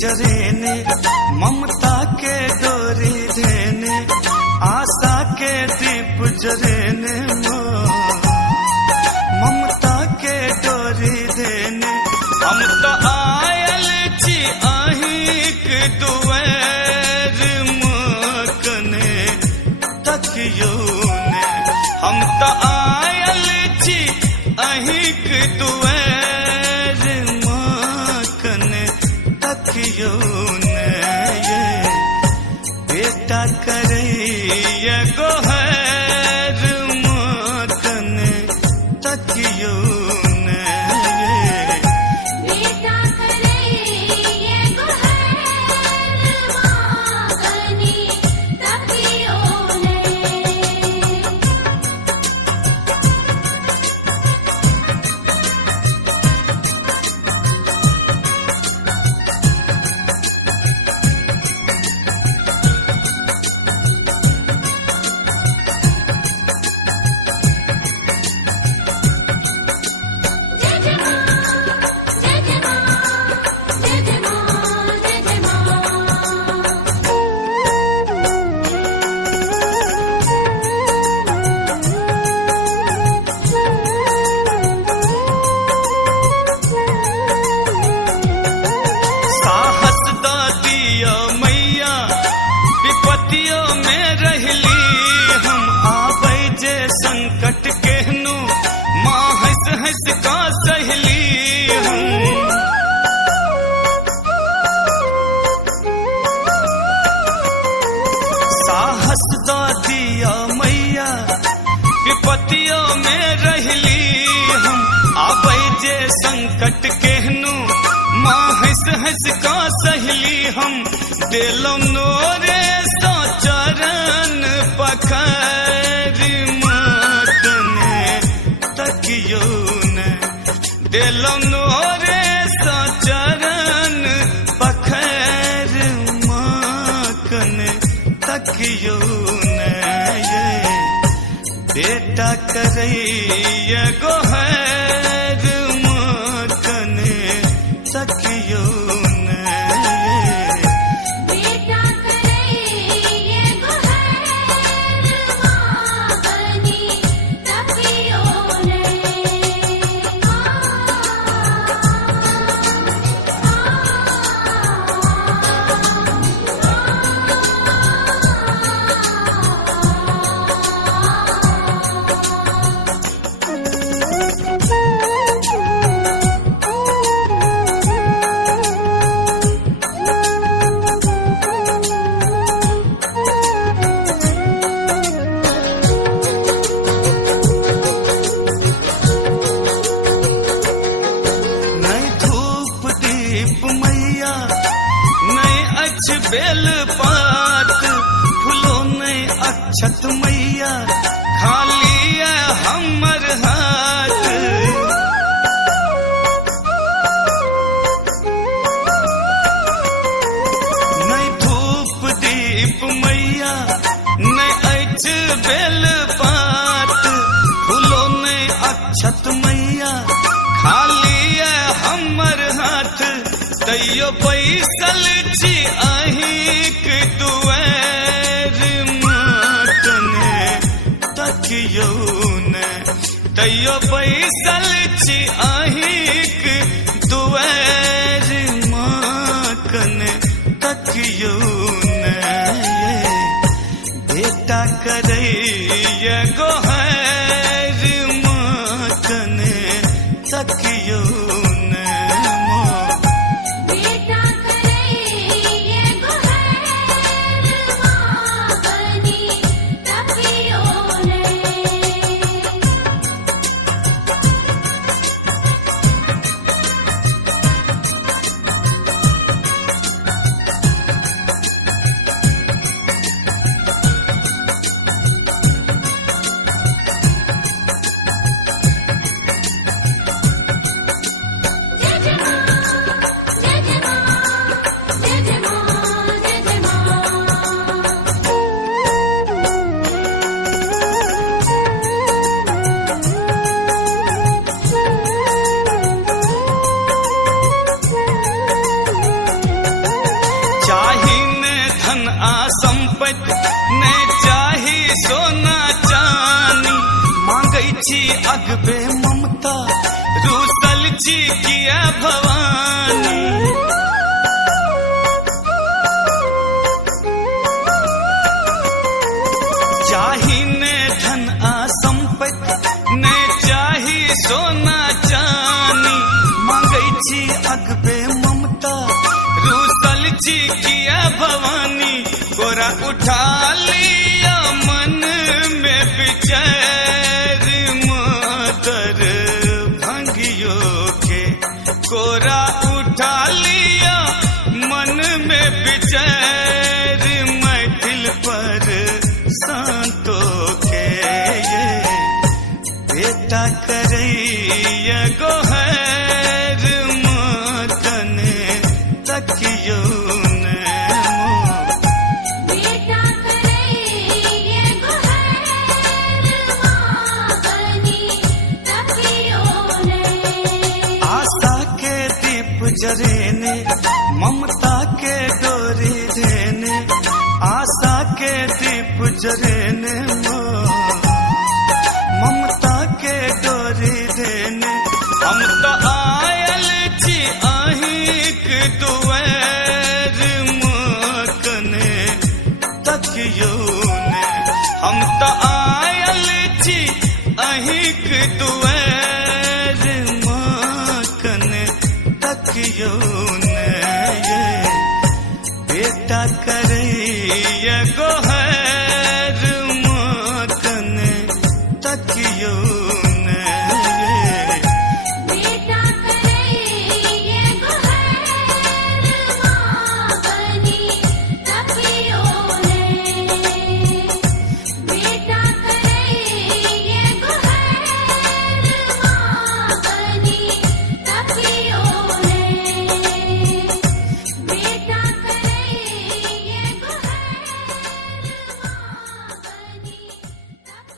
जरेने, ममता के डोरी देने, आशा के दीप जरेने ममता के डोरी देने। हम तो आयल छी अहिक दुआर मकने तकियो ने। हम तो आयल छी अहिक दुआर मकने तकियो ने। ये बेटा करे ये गोहर मकने तकियो ने। बेटा करे ये गोहर मकने तकियो ने। साहस दा दिया मैया विपत्तियों में रहली। हम आबै जे संकट केहनु माँ हंस हंस का सहली। हम साहस दा दिया मैया विपत्तियों में रहली। हम आबै जे संकट केहनु माँ हंस हंस का सहली। हम दिलो नोरे सो चरण पखर मकने तकियो ने। दिलो नोरे सो चरण पखर मकने तकियो ने। ये बेटा करे ये गोहर मकने तकियो ने। बेटा करे ये गोहर मकने तकियो ने। नहीं धूप दीप मैया, नहीं अछ बेल पात, फूलो नहीं अक्षत मैया, खाली है हमर हाथ। नहीं धूप दीप मैया, नहीं अछ बेल पात, फूलो नहीं अक्षत मैया, खाली है हमर हाथ। तैयो पैसल छी अहिक दुआर मकने तकियो ने। तैयो पैसल छी अहिक दुआर मकने तकियो ने। ये बेटा करे ये गोहर मकने तकियो ने। बेटा करे ये गोहर मकने तकियो ने। किया भवानी चाही ने धन आ संपत्ति ने चाही सोना चानी मांगै छी अगबे ममता रूसल छी किया भवानी कोरा उठा लिया मन में विचार मातर भंगियो के कोरा उठा लिया मन में विचार मैथिल पर संतो के ये बेटा करैया गोहर मतन तकियो ने बेटा करे ये गुहर बनी तपियो ने आस्था के दीप जरेने ममता के डोरी देने आस्था के दीप जरेने